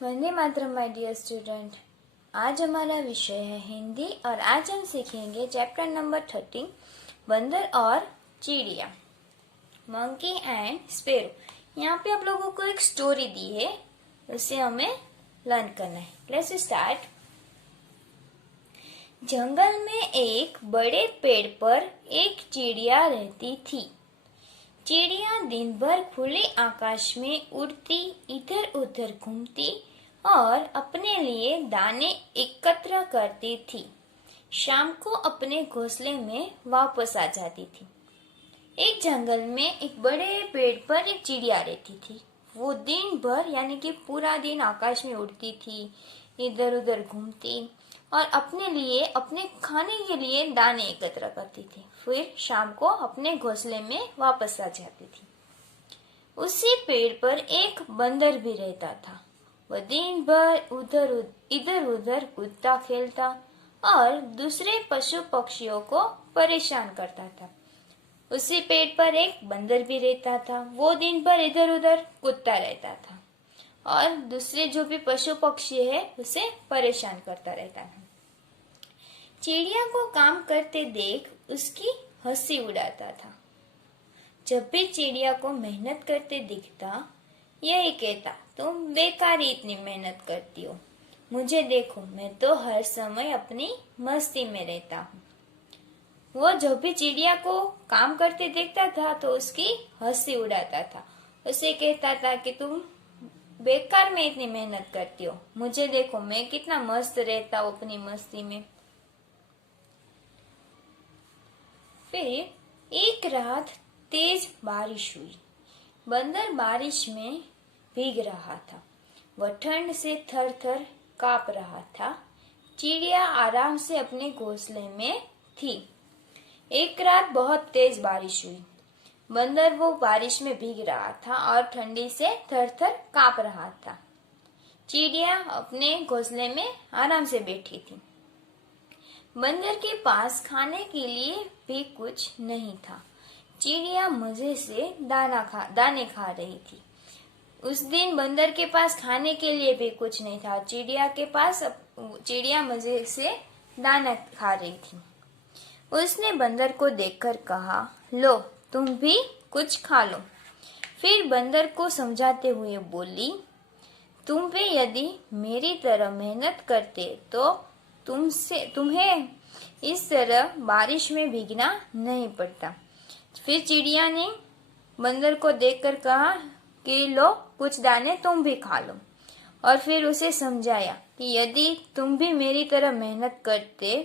वंदे मातरम my dear student. आज हमारा विषय है हिंदी और आज हम सीखेंगे चैप्टर नंबर 13 बंदर और चिड़िया, मंकी एंड स्पैरो। यहाँ पे आप लोगों को एक स्टोरी दी है, उसे हमें लर्न करना है। Let's start. जंगल में एक बड़े पेड़ पर एक चिड़िया रहती थी। चिड़िया दिन भर खुले आकाश में उड़ती, इधर उधर घूमती और अपने लिए दाने एकत्र करती थी। शाम को अपने घोंसले में वापस आ जाती थी। एक जंगल में एक बड़े पेड़ पर एक चिड़िया रहती थी। वो दिन भर यानी कि पूरा दिन आकाश में उड़ती थी, इधर उधर घूमती और अपने खाने के लिए दाने एकत्र करती थी। फिर शाम को अपने घोंसले में वापस आ जाती थी। उसी पेड़ पर एक बंदर भी रहता था। वह दिन भर इधर उधर कूदता खेलता और दूसरे पशु पक्षियों को परेशान करता था। उसी पेड़ पर एक बंदर भी रहता था। वो दिन भर इधर उधर कूदता रहता था और दूसरे जो भी पशु पक्षी है उसे परेशान करता रहता था। चिड़िया को काम करते देख उसकी हंसी उड़ाता था। जब भी चिड़िया को मेहनत करते दिखता, यही कहता, तुम बेकार ही इतनी मेहनत करती हो, मुझे देखो, मैं तो हर समय अपनी मस्ती में रहता हूँ। वो जब भी चिड़िया को काम करते देखता था तो उसकी हंसी उड़ाता था। उसे कहता था कि तुम बेकार में इतनी मेहनत करती हो, मुझे देखो, मैं कितना मस्त रहता हूँ अपनी मस्ती में। फिर एक रात तेज बारिश हुई। बंदर बारिश में भीग रहा था। वह ठंड से थर थर कांप रहा था। चिड़िया आराम से अपने घोंसले में थी। एक रात बहुत तेज बारिश हुई। बंदर वो बारिश में भीग रहा था और ठंडी से थर थर कांप रहा था। चिड़िया अपने घोंसले में आराम से बैठी थी। बंदर के पास खाने के लिए भी कुछ नहीं था। चिड़िया मजे से दाने खा रही थी। उस दिन बंदर के पास खाने के लिए भी कुछ नहीं था। चिड़िया मजे से दाना खा रही थी। उसने बंदर को देखकर कहा, लो, तुम भी कुछ खा लो। फिर बंदर को समझाते हुए बोली, तुम भी यदि मेरी तरह मेहनत करते तो तुम्हें इस तरह बारिश में भीगना नहीं पड़ता। फिर चिड़िया ने बंदर को देखकर कहा कि लो, कुछ दाने तुम भी खा लो। और फिर उसे समझाया कि यदि तुम भी मेरी तरह मेहनत करते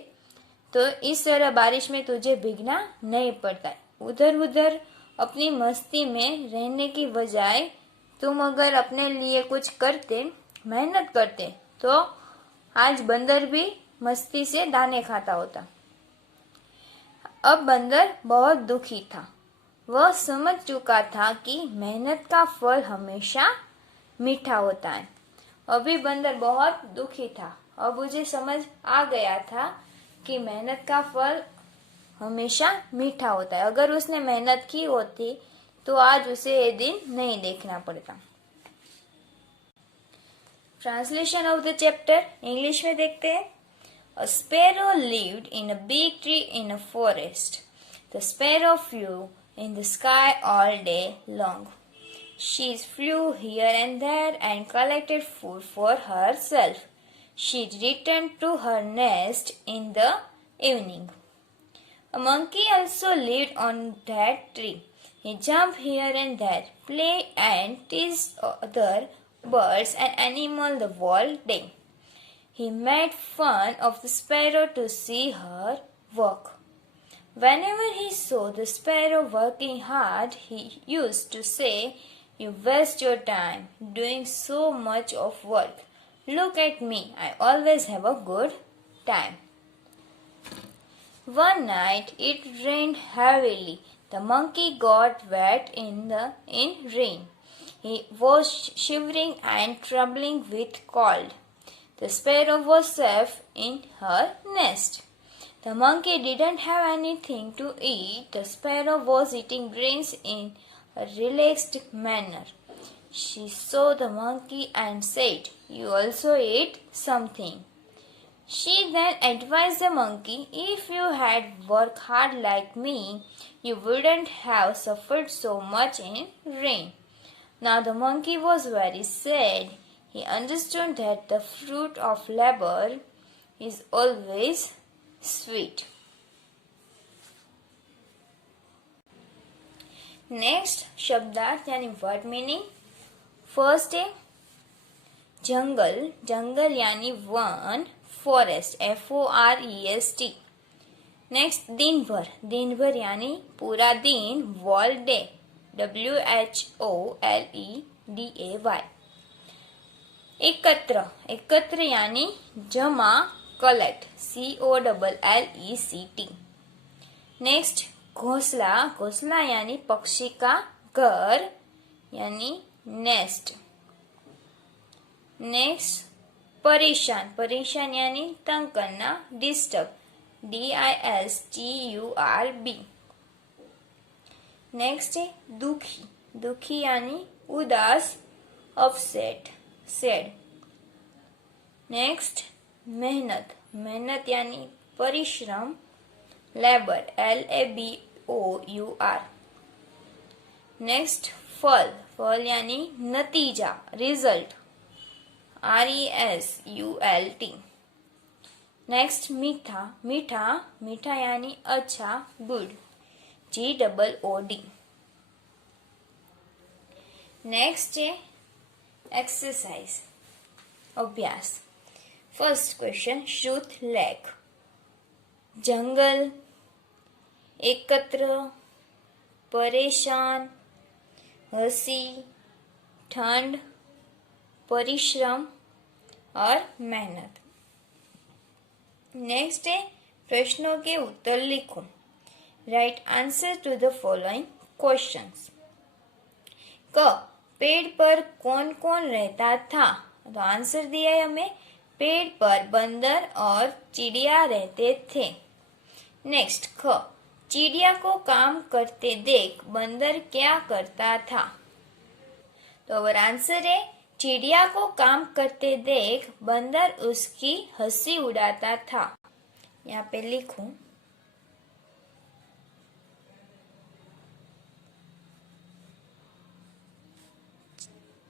तो इस तरह बारिश में तुझे भीगना नहीं पड़ता। उधर उधर अपनी मस्ती में रहने की बजाय तुम अगर अपने लिए कुछ करते, मेहनत करते, तो आज बंदर भी मस्ती से दाने खाता होता। अब बंदर बहुत दुखी था। वह समझ चुका था कि मेहनत का फल हमेशा मीठा होता है। अभी बंदर बहुत दुखी था। अब उसे समझ आ गया था कि मेहनत का फल हमेशा मीठा होता है। अगर उसने मेहनत की होती तो आज उसे ये दिन नहीं देखना पड़ता। Translation of the chapter English में देखते हैं। A sparrow lived in a big tree in a forest. The sparrow flew in the sky all day long. She flew here and there and collected food for herself. She returned to her nest in the evening. A monkey also lived on that tree. He jumped here and there, played and teased other birds and animals the whole day. He made fun of the sparrow to see her work. Whenever he saw the sparrow working hard, he used to say, "You waste your time doing so much of work. Look at me, I always have a good time." One night it rained heavily. The monkey got wet in rain. He was shivering and trembling with cold. The sparrow was safe in her nest. The monkey didn't have anything to eat. The sparrow was eating grains in a relaxed manner. She saw the monkey and said, "You also ate something." She then advised the monkey, "If you had worked hard like me, you wouldn't have suffered so much in rain." Now the monkey was very sad. He understood that the fruit of labor is always sweet. Next शब्दार्थ यानी word meaning. First है जंगल. जंगल यानी one. Forest FOREST. Next दिन भर. दिन भर यानी पूरा दिन. World day WHOLEDAY. एकत्र. एकत्र यानी जमा. Collect COLLECT. नेक्स्ट घोंसला. घोंसला यानी पक्षी का घर यानी नेस्ट. नेक्स्ट परेशान. परेशान यानी तंग करना. Disturb DISTURB. नेक्स्ट है दुखी. दुखी यानी उदास. Upset sad. नेक्स्ट मेहनत. मेहनत यानी परिश्रम. Labour LABOUR. नेक्स्ट फल. फल यानी नतीजा. Result RESULT. नेक्स्ट मीठा. मीठा. मीठा यानी अच्छा. Good GOOD. नेक्स्ट है एक्सरसाइज अभ्यास. First question. श्रुत लेख. जंगल. एकत्र. परेशान. हंसी. ठंड. परिश्रम और मेहनत. नेक्स्ट है प्रश्नों के उत्तर लिखो. Write answer to the following questions. क. पेड़ पर कौन कौन रहता था. तो आंसर दिया है हमें. पेड़ पर बंदर और चिड़िया रहते थे. नेक्स्ट ख. चिड़िया को काम करते देख बंदर क्या करता था. तो अवर आंसर है चिड़िया को काम करते देख बंदर उसकी हंसी उड़ाता था. यहाँ पे लिखूं.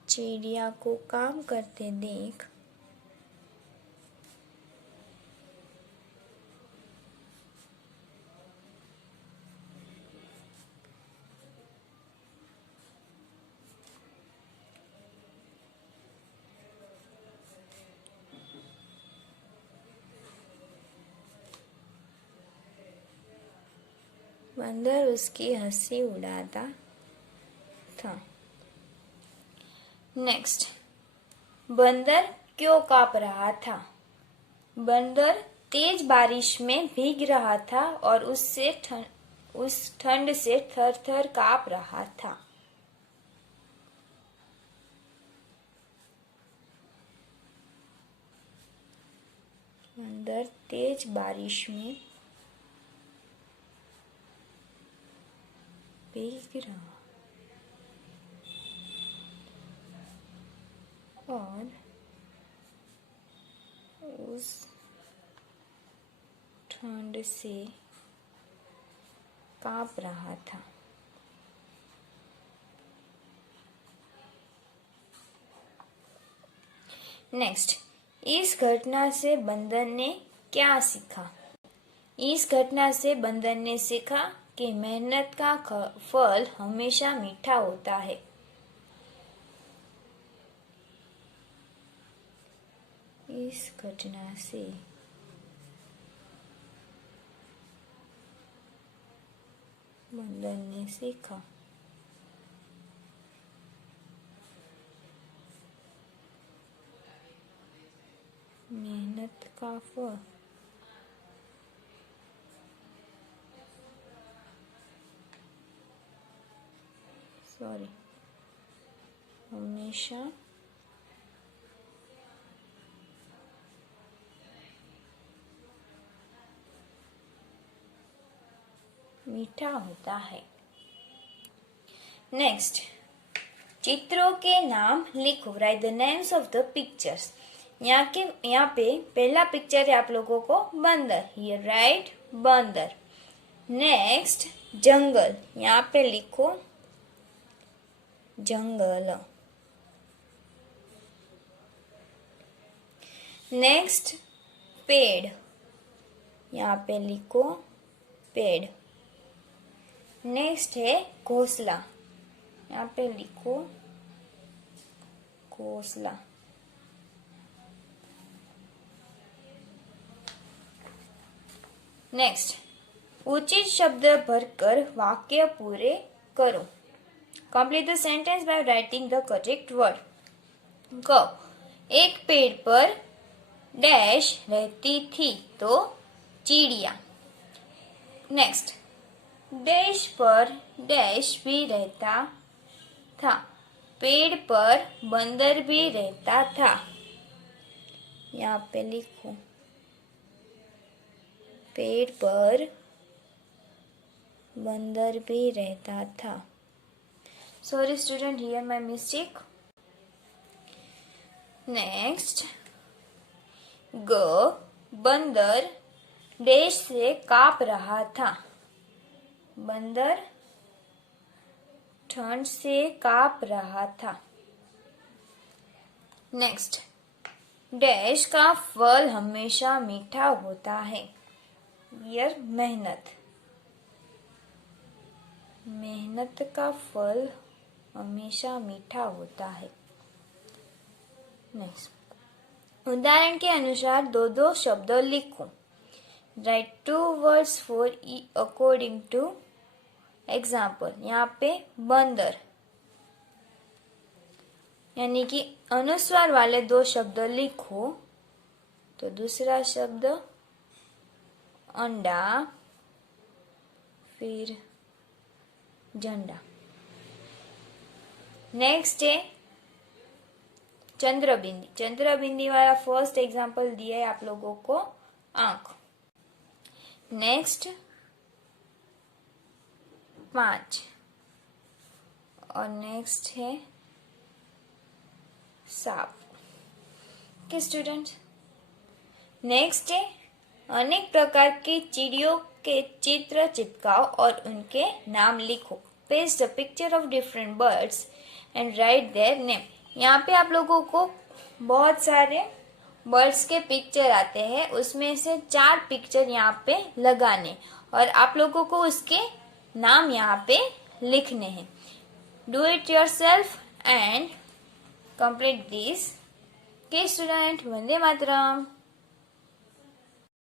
चिड़िया को काम करते देख बंदर उसकी हंसी उड़ाता था. नेक्स्ट बंदर क्यों कांप रहा था. बंदर तेज बारिश में भीग रहा था और उस ठंड से थर थर कांप रहा था. बंदर तेज बारिश में भीग रहा और उस ठंड से कांप रहा था. नेक्स्ट इस घटना से बंदर ने क्या सीखा. इस घटना से बंदर ने सीखा कि मेहनत का फल हमेशा मीठा होता है. इस घटना से बंदर ने सीखा मेहनत का फल हमेशा मीठा होता है. नेक्स्ट चित्रों के नाम लिखो, right the names of the pictures. यहाँ पे पहला पिक्चर है आप लोगों को बंदर, ये राइट बंदर। नेक्स्ट जंगल, यहाँ पे लिखो जंगल। नेक्स्ट पेड़, यहाँ पे लिखो पेड़। नेक्स्ट है घोंसला, यहाँ पे लिखो घोंसला। नेक्स्ट उचित शब्द भरकर वाक्य पूरे करो। Complete the sentence by writing the correct word. क, एक पेड़ पर डैश रहती थी तो चिड़िया। नेक्स्ट डैश पर डैश भी रहता था, पेड़ पर बंदर भी रहता था। यहाँ पे लिखो पेड़ पर बंदर भी रहता था। Sorry student, here my mistake. Next ग, बंदर डैश से कांप रहा था, बंदर ठंड से कांप रहा था। नेक्स्ट डैश का फल हमेशा मीठा होता है, हियर मेहनत, मेहनत का फल हमेशा मीठा होता है। नेक्स्ट उदाहरण के अनुसार दो दो शब्द लिखो। Write 2 words for according to example. यहाँ पे बंदर यानी कि अनुस्वार वाले 2 शब्द लिखो। तो दूसरा शब्द अंडा, फिर झंडा। नेक्स्ट है चंद्रबिंदी, चंद्रबिंदी वाला फर्स्ट एग्जाम्पल दिया है आप लोगों को आंख। नेक्स्ट 5 और नेक्स्ट है सांप के स्टूडेंट। नेक्स्ट है अनेक प्रकार की चिड़ियों के चित्र चिपकाओ और उनके नाम लिखो। Paste the picture of different birds and right their name. यहाँ पे आप लोगों को बहुत सारे बर्ड्स के पिक्चर आते हैं, उसमें से 4 पिक्चर यहाँ पे लगाने और आप लोगों को उसके नाम यहाँ पे लिखने हैं। Do it yourself and complete this. के स्टूडेंट, वंदे मातरम।